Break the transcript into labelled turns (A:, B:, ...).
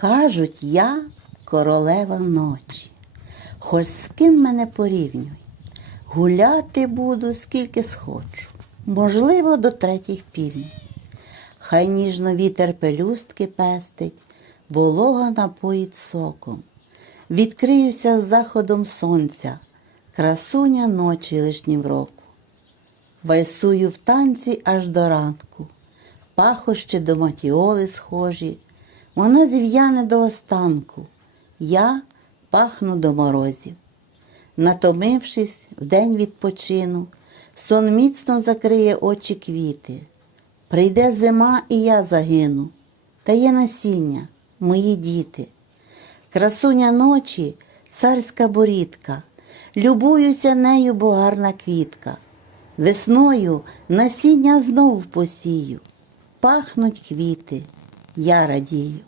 A: Кажуть, я королева ночі. Хоч з ким мене порівнюй, гуляти буду скільки схочу, можливо, до третіх півнів. Хай ніжно вітер пелюстки пестить, волога напоїть соком. Відкриюся з заходом сонця, красуня ночі лишнім року. Вальсую в танці аж до ранку, пахощі до матіоли схожі, вона зів'яне до останку, я пахну до морозів. Натомившись, вдень відпочину, сон міцно закриє очі квіти. Прийде зима, і я загину, та є насіння, мої діти. Красуня ночі, царська борідка, любуюся нею, бо гарна квітка. Весною насіння знов посію, пахнуть квіти, я радію.